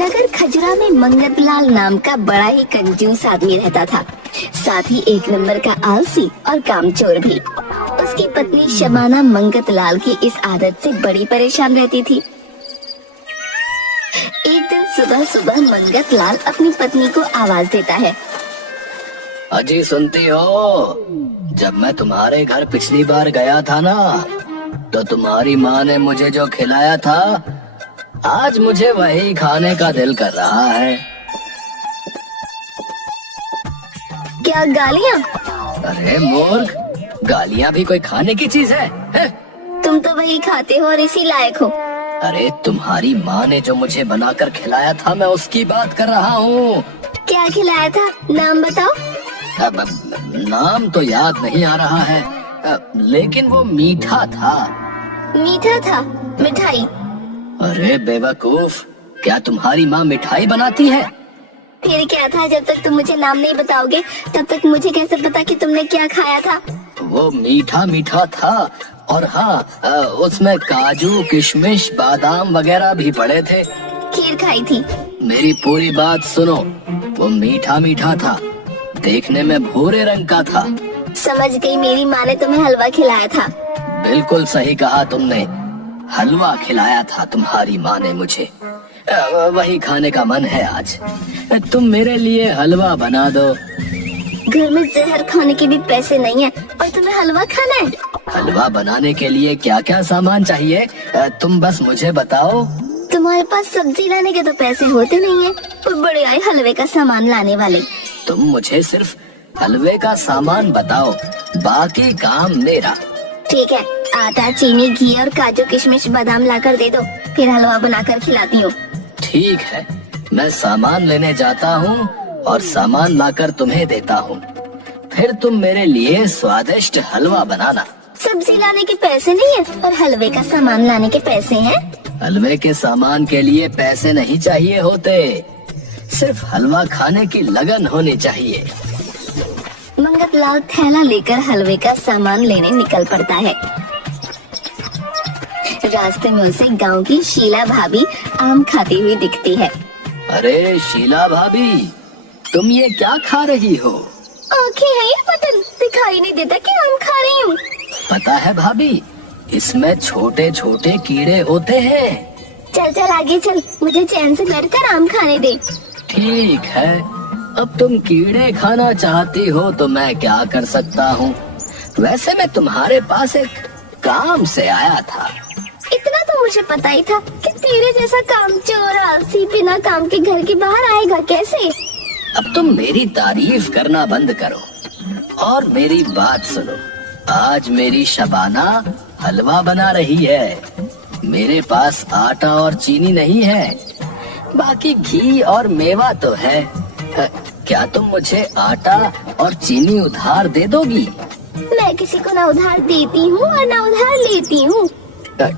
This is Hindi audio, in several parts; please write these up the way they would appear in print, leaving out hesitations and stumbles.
नगर खजुरा में मंगतलाल नाम का बड़ा ही कंजूस आदमी रहता था, साथ ही एक नंबर का आलसी और कामचोर भी। उसकी पत्नी शबाना मंगतलाल की इस आदत से बड़ी परेशान रहती थी। एक दिन सुबह सुबह मंगतलाल अपनी पत्नी को आवाज देता है। अजी सुनती हो, जब मैं तुम्हारे घर पिछली बार गया था ना, तो तुम्हारी माँ ने मुझे जो खिलाया था, आज मुझे वही खाने का दिल कर रहा है। क्या गालियाँ? अरे मूर्ख, गालियाँ भी कोई खाने की चीज है? तुम तो वही खाते हो और इसी लायक हो। अरे तुम्हारी माँ ने जो मुझे बनाकर खिलाया था, मैं उसकी बात कर रहा हूँ। क्या खिलाया था? नाम बताओ। अब नाम तो याद नहीं आ रहा है, लेकिन वो मीठा था। मीठा था? मिठाई? अरे बेवकूफ, क्या तुम्हारी माँ मिठाई बनाती है? फिर क्या था? जब तक तुम मुझे नाम नहीं बताओगे तब तक मुझे कैसे पता कि तुमने क्या खाया था? वो मीठा मीठा था, और हाँ, उसमें काजू किशमिश बादाम वगैरह भी पड़े थे। खीर खाई थी? मेरी पूरी बात सुनो, वो मीठा मीठा था, देखने में भूरे रंग का था। समझ गई, मेरी माँ ने तुम्हें हलवा खिलाया था। बिल्कुल सही कहा तुमने, हलवा खिलाया था तुम्हारी माँ ने मुझे। वही खाने का मन है आज। तुम मेरे लिए हलवा बना दो। घर में जहर खाने के भी पैसे नहीं है और तुम्हें हलवा खाना है? हलवा बनाने के लिए क्या क्या सामान चाहिए, तुम बस मुझे बताओ। तुम्हारे पास सब्जी लाने के तो पैसे होते नहीं है, और बड़े आए हलवे का सामान लाने वाले। तुम मुझे सिर्फ हलवे का सामान बताओ, बाकी काम मेरा। ठीक है, आटा चीनी घी और काजू किशमिश बादाम लाकर दे दो, फिर हलवा बनाकर खिलाती हूँ। ठीक है, मैं सामान लेने जाता हूँ और सामान लाकर तुम्हें देता हूँ, फिर तुम मेरे लिए स्वादिष्ट हलवा बनाना। सब्जी लाने के पैसे नहीं है और हलवे का सामान लाने के पैसे हैं? हलवे के सामान के लिए पैसे नहीं चाहिए होते, सिर्फ हलवा खाने की लगन होनी चाहिए। मंगतलाल थैला लेकर हलवे का सामान लेने निकल पड़ता है। रास्ते में उसे गांव की शीला भाभी आम खाती हुई दिखती है। अरे शीला भाभी, तुम ये क्या खा रही हो? आँखें हैं या बटन, दिखाई नहीं देता कि आम खा रही हूँ। पता है भाभी, इसमें छोटे छोटे कीड़े होते हैं। चल चल आगे चल, मुझे चैन से बैठकर आम खाने दे। ठीक है, अब तुम कीड़े खाना चाहती हो तो मैं क्या कर सकता हूँ। वैसे मैं तुम्हारे पास एक काम से आया था। इतना तो मुझे पता ही था कि तेरे जैसा कामचोर आलसी बिना काम के घर के बाहर आएगा कैसे। अब तुम मेरी तारीफ करना बंद करो और मेरी बात सुनो। आज मेरी शबाना हलवा बना रही है। मेरे पास आटा और चीनी नहीं है, बाकी घी और मेवा तो है। क्या तुम मुझे आटा और चीनी उधार दे दोगी? मैं किसी को ना उधार देती हूँ और ना उधार लेती हूँ।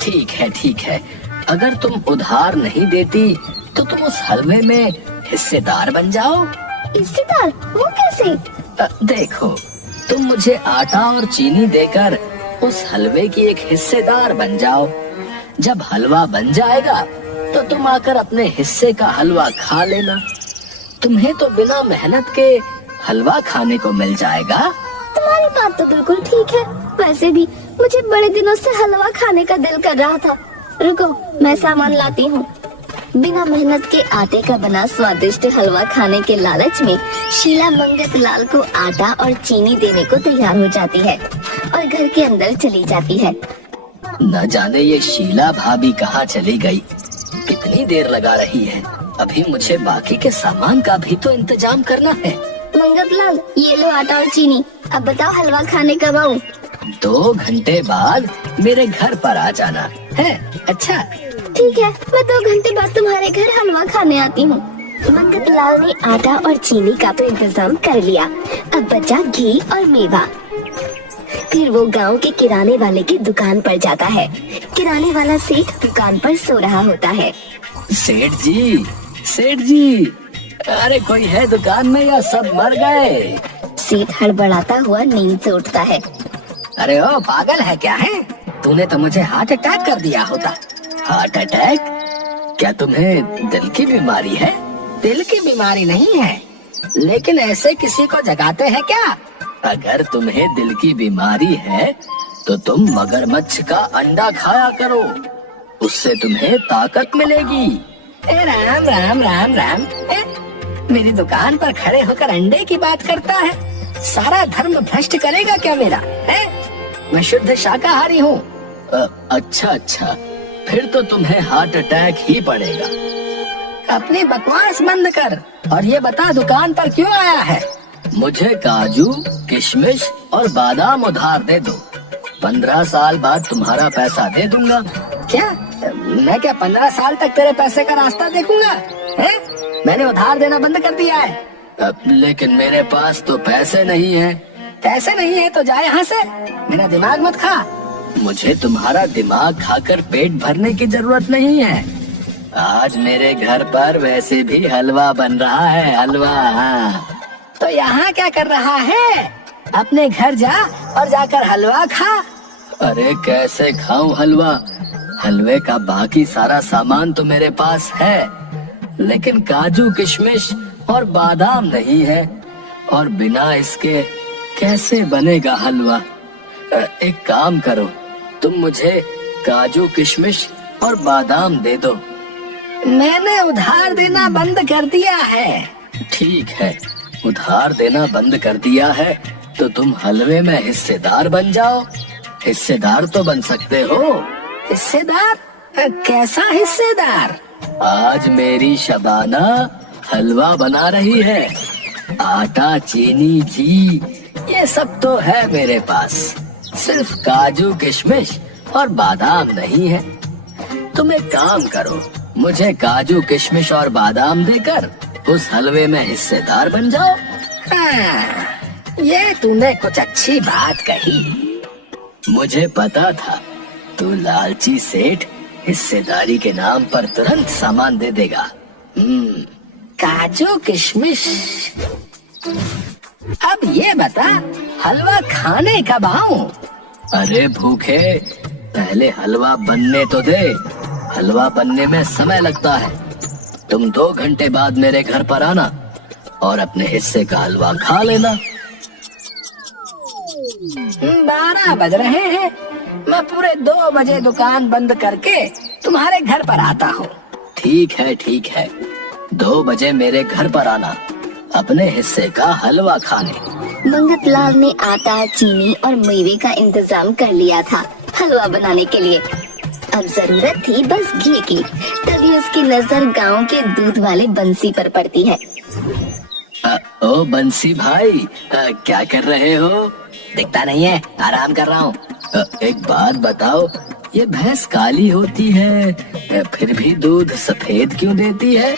ठीक है ठीक है, अगर तुम उधार नहीं देती तो तुम उस हलवे में हिस्सेदार बन जाओ। हिस्सेदार? वो कैसे? देखो, तुम मुझे आटा और चीनी देकर उस हलवे की एक हिस्सेदार बन जाओ। जब हलवा बन जाएगा तो तुम आकर अपने हिस्से का हलवा खा लेना। तुम्हें तो बिना मेहनत के हलवा खाने को मिल जाएगा। तुम्हारी बात तो बिल्कुल ठीक है, वैसे भी मुझे बड़े दिनों से हलवा खाने का दिल कर रहा था। रुको, मैं सामान लाती हूँ। बिना मेहनत के आटे का बना स्वादिष्ट हलवा खाने के लालच में शीला मंगतलाल को आटा और चीनी देने को तैयार हो जाती है और घर के अंदर चली जाती है। न जाने ये शीला भाभी कहाँ चली गई, कितनी देर लगा रही है। अभी मुझे बाकी के सामान का भी तो इंतजाम करना है। मंगतलाल, ये लो आटा और चीनी, अब बताओ हलवा खाने कब आऊँ? 2 घंटे बाद मेरे घर पर आ जाना है। अच्छा ठीक है, मैं 2 घंटे बाद तुम्हारे घर हलवा खाने आती हूँ। मंगतलाल ने आटा और चीनी का तो इंतजाम कर लिया, अब बचा घी और मेवा। फिर वो गांव के किराने वाले की दुकान पर जाता है। किराने वाला सेठ दुकान पर सो रहा होता है। सेठ जी, सेठ जी, अरे कोई है दुकान में या सब मर गए? सेठ हड़बड़ाता हुआ नींद से उठता है। अरे ओ पागल है क्या है? तूने तो मुझे हार्ट अटैक कर दिया होता। Heart attack? क्या तुम्हें दिल की बीमारी है? दिल की बीमारी नहीं है, लेकिन ऐसे किसी को जगाते हैं क्या? अगर तुम्हें दिल की बीमारी है तो तुम मगरमच्छ का अंडा खाया करो, उससे तुम्हें ताकत मिलेगी। राम राम राम राम। मेरी दुकान पर खड़े होकर अंडे की बात करता है। सारा धर्म भ्रष्ट करेगा क्या मेरा? है? मैं शुद्ध शाकाहारी हूँ। अच्छा अच्छा, फिर तो तुम्हें हार्ट अटैक ही पड़ेगा। अपनी बकवास बंद कर और ये बता दुकान पर क्यों आया है? मुझे काजू, किशमिश और बादाम उधार दे दो। 15 साल बाद तुम्हारा पैसा दे दूंगा। क्या मैं क्या 15 साल तक तेरे पैसे का रास्ता देखूंगा? है? मैंने उधार देना बंद कर दिया है। लेकिन मेरे पास तो पैसे नहीं है। पैसे नहीं है तो जा यहाँ से, मेरा दिमाग मत खा। मुझे तुम्हारा दिमाग खाकर पेट भरने की जरूरत नहीं है। आज मेरे घर पर वैसे भी हलवा बन रहा है, हलवा। हाँ। तो यहाँ क्या कर रहा है? अपने घर जा और जाकर हलवा खा। अरे कैसे खाऊं हलवा? हलवे का बाकी सारा सामान तो मेरे पास है, लेकिन काजू, किशमिश और बादाम नहीं है, और बिना इसके कैसे बनेगा हलवा? एक काम करो, तुम मुझे काजू, किशमिश और बादाम दे दो। मैंने उधार देना बंद कर दिया है। ठीक है, उधार देना बंद कर दिया है तो तुम हलवे में हिस्सेदार बन जाओ। हिस्सेदार तो बन सकते हो। हिस्सेदार? कैसा हिस्सेदार? आज मेरी शबाना हलवा बना रही है। आटा, चीनी, घी ये सब तो है मेरे पास, सिर्फ काजू, किशमिश और बादाम नहीं है। तुम एक काम करो, मुझे काजू, किशमिश और बादाम देकर उस हलवे में हिस्सेदार बन जाओ। हाँ, ये तूने कुछ अच्छी बात कही। मुझे पता था तू लालची सेठ हिस्सेदारी के नाम पर तुरंत सामान दे देगा। काजू, किशमिश। अब ये बता, हलवा खाने कब आऊं? अरे भूखे, पहले हलवा बनने तो दे। हलवा बनने में समय लगता है। तुम 2 घंटे बाद मेरे घर पर आना और अपने हिस्से का हलवा खा लेना। 12 बज रहे हैं। मैं पूरे 2 बजे दुकान बंद करके तुम्हारे घर पर आता हूँ। ठीक है ठीक है, 2 बजे मेरे घर पर आना अपने हिस्से का हलवा खाने। मंगत लाल ने आटा, चीनी और मेवे का इंतजाम कर लिया था हलवा बनाने के लिए। अब जरूरत थी बस घी की। तभी उसकी नजर गांव के दूध वाले बंसी पर पड़ती है। ओ बंसी भाई, क्या कर रहे हो? दिखता नहीं है, आराम कर रहा हूँ। एक बात बताओ, ये भैंस काली होती है फिर भी दूध सफेद क्यों देती है?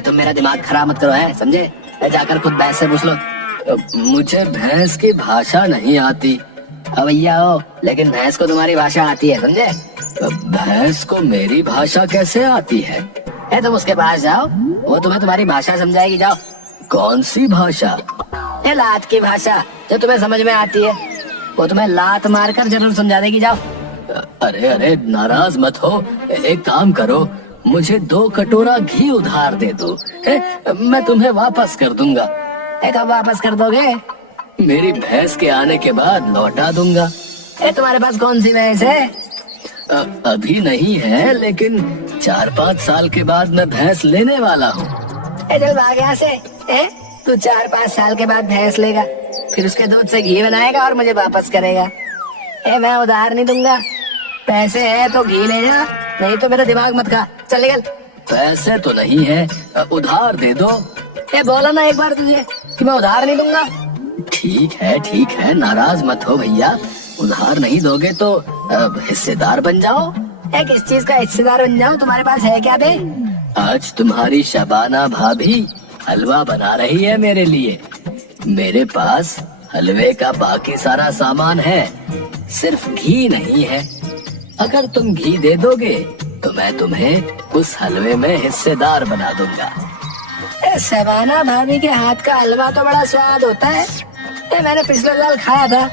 तुम मेरा दिमाग खराब मत करो, है समझे? जाकर खुद भैंस से पूछ लो। मुझे भैंस की भाषा नहीं आती। भैया हो, लेकिन भैंस को तुम्हारी भाषा आती है, समझे? भैंस को मेरी भाषा कैसे आती है? तुम उसके पास जाओ, वो तुम्हें तुम्हारी भाषा समझाएगी। जाओ। कौन सी भाषा? लात की भाषा, जो तुम्हें समझ में आती है। वो तुम्हें लात मारकर जरूर समझा देगी। जाओ। अरे अरे, नाराज मत हो। एक काम करो, मुझे 2 कटोरा घी उधार दे दो। मैं तुम्हें वापस कर दूंगा। कब वापस कर दोगे? मेरी भैंस के आने के बाद लौटा दूंगा। तुम्हारे पास कौन सी भैंस है? अभी नहीं है, लेकिन 4-5 साल के बाद मैं भैंस लेने वाला हूँ। चल भाग यहाँ से। तू 4-5 साल के बाद भैंस लेगा, फिर उसके दूध से घी बनाएगा और मुझे वापस करेगा। मैं उधार नहीं दूंगा। पैसे है तो घी ले जा, नहीं तो मेरा दिमाग मत खा। चल निकल। पैसे तो नहीं है, उधार दे दो। बोला ना एक बार तुझे कि मैं उधार नहीं दूंगा। ठीक है, नाराज मत हो भैया। उधार नहीं दोगे तो हिस्सेदार बन जाओ। किस चीज का हिस्सेदार बन जाऊं? तुम्हारे पास है क्या बे? आज तुम्हारी शबाना भाभी हलवा बना रही है मेरे लिए। मेरे पास हलवे का बाकी सारा सामान है, सिर्फ घी नहीं है। अगर तुम घी दे दोगे तो मैं तुम्हें उस हलवे में हिस्सेदार बना दूंगा। शबाना भाभी के हाथ का हलवा तो बड़ा स्वाद होता है। मैंने पिछले साल खाया था।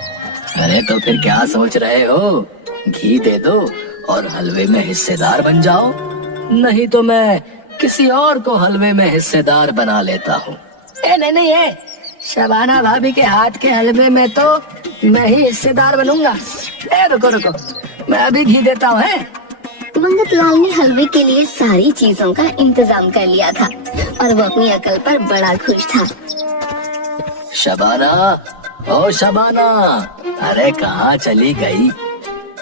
अरे तो फिर क्या सोच रहे हो? घी दे दो और हलवे में हिस्सेदार बन जाओ। नहीं तो मैं किसी और को हलवे में हिस्सेदार बना लेता हूँ। नहीं नहीं है, शबाना भाभी के हाथ के हलवे में तो मैं ही हिस्सेदार बनूंगा। रुको रुको, मैं अभी घी देता हूँ। है मंगत लाल ने हलवे के लिए सारी चीजों का इंतजाम कर लिया था और वो अपनी अकल पर बड़ा खुश था। शबाना, ओ शबाना, अरे कहाँ चली गई?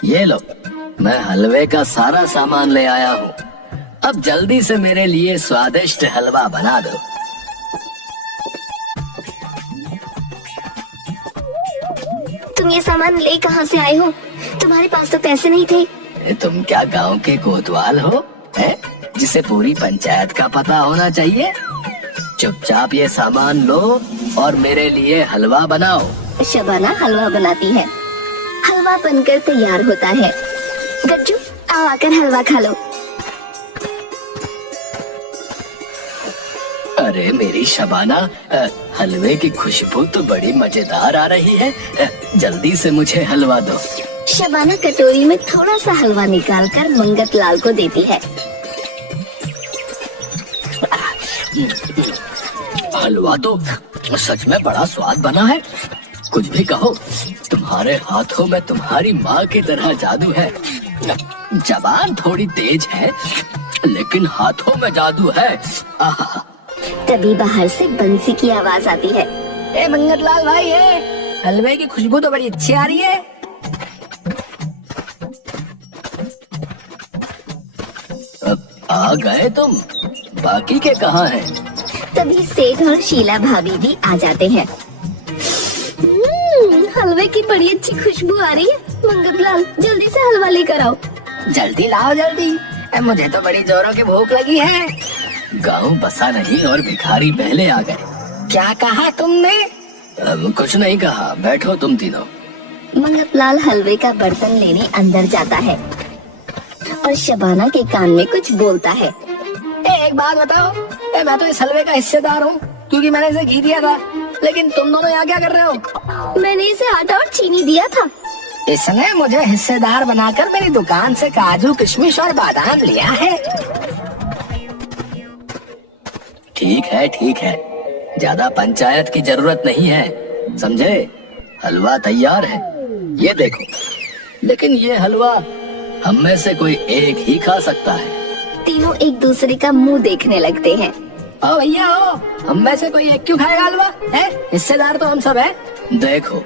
ये लो, मैं हलवे का सारा सामान ले आया हूँ। अब जल्दी से मेरे लिए स्वादिष्ट हलवा बना दो। तुम ये सामान ले कहाँ से आए हो? तुम्हारे पास तो पैसे नहीं थे। तुम क्या गांव के कोतवाल हो, है जिसे पूरी पंचायत का पता होना चाहिए? चुपचाप ये सामान लो और मेरे लिए हलवा बनाओ। शबाना हलवा बनाती है। हलवा बनकर तैयार होता है। गज्जू, आओ आकर हलवा खा लो। अरे मेरी शबाना, हलवे की खुशबू तो बड़ी मजेदार आ रही है। जल्दी से मुझे हलवा दो। शबाना कटोरी में थोड़ा सा हलवा निकालकर मंगत लाल को देती है। हलवा तो सच में बड़ा स्वाद बना है। कुछ भी कहो, तुम्हारे हाथों में तुम्हारी माँ की तरह जादू है। जबान थोड़ी तेज है, लेकिन हाथों में जादू है। आहा। तभी बाहर से बंसी की आवाज आती है। मंगत लाल भाई, है हलवे की खुशबू तो बड़ी अच्छी आ रही है। अब आ गए तुम? बाकी के कहाँ हैं? तभी सेठ और शीला भाभी भी आ जाते हैं। हलवे की बड़ी अच्छी खुशबू आ रही है। मंगत लाल, जल्दी से हलवा लेकर आओ। जल्दी लाओ जल्दी, मुझे तो बड़ी जोरों की भूख लगी है। गांव बसा नहीं और भिखारी पहले आ गए। क्या कहा तुमने? कुछ नहीं कहा, बैठो तुम तीनों। मंगत लाल हलवे का बर्तन लेने अंदर जाता है और शबाना के कान में कुछ बोलता है। एक बात बताओ, मैं तो इस हलवे का हिस्सेदार हूँ क्योंकि मैंने इसे घी दिया था, लेकिन तुम दोनों यहाँ क्या कर रहे हो? मैंने इसे आटा और चीनी दिया था। इसने मुझे हिस्सेदार बनाकर मेरी दुकान से काजू, किशमिश और बादाम लिया है। ठीक है, ज्यादा पंचायत की जरूरत नहीं है, समझे? हलवा तैयार है, ये देखो। लेकिन ये हलवा हम में से कोई एक ही खा सकता है। तीनों एक दूसरे का मुंह देखने लगते हैं। ओ भैया, हम में से कोई एक क्यों खाएगा हलवा? है हिस्सेदार तो हम सब हैं। देखो,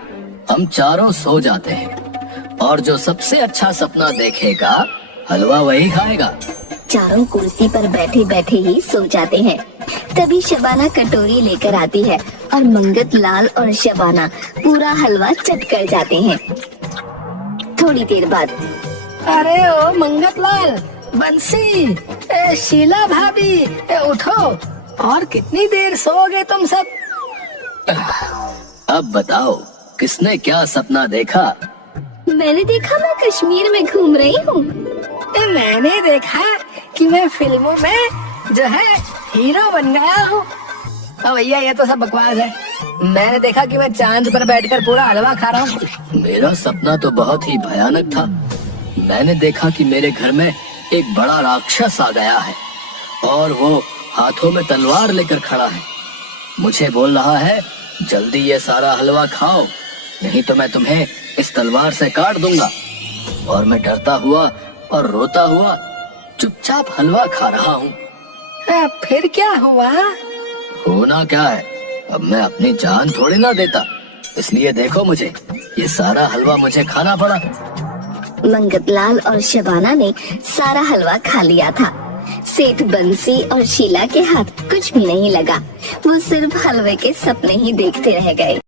हम चारों सो जाते हैं और जो सबसे अच्छा सपना देखेगा हलवा वही खाएगा। चारों कुर्सी पर बैठे बैठे ही सो जाते हैं। तभी शबाना कटोरी लेकर आती है और मंगत लाल और शबाना पूरा हलवा चट कर जाते हैं। थोड़ी देर बाद, अरे ओ मंगत लाल, बंसी, शीला भाभी, उठो। और कितनी देर सोओगे तुम सब? अब बताओ, किसने क्या सपना देखा? मैंने देखा मैं कश्मीर में घूम रही हूँ। मैंने देखा कि मैं फिल्मों में जो है हीरो बन गया हूँ। भैया, ये तो सब बकवास है। मैंने देखा कि मैं चांद पर बैठकर पूरा हलवा खा रहा हूँ। मेरा सपना तो बहुत ही भयानक था। मैंने देखा कि मेरे घर में एक बड़ा राक्षस आ गया है और वो हाथों में तलवार लेकर खड़ा है। मुझे बोल रहा है, जल्दी ये सारा हलवा खाओ, नहीं तो मैं तुम्हें इस तलवार से काट दूंगा। और मैं डरता हुआ और रोता हुआ चुपचाप हलवा खा रहा हूँ। फिर क्या हुआ? होना क्या है, अब मैं अपनी जान थोड़ी ना देता, इसलिए देखो मुझे, ये सारा हलवा मुझे खाना पड़ा। मंगत लाल और शबाना ने सारा हलवा खा लिया था। सेठ बंसी और शीला के हाथ कुछ भी नहीं लगा, वो सिर्फ हलवे के सपने ही देखते रह गए।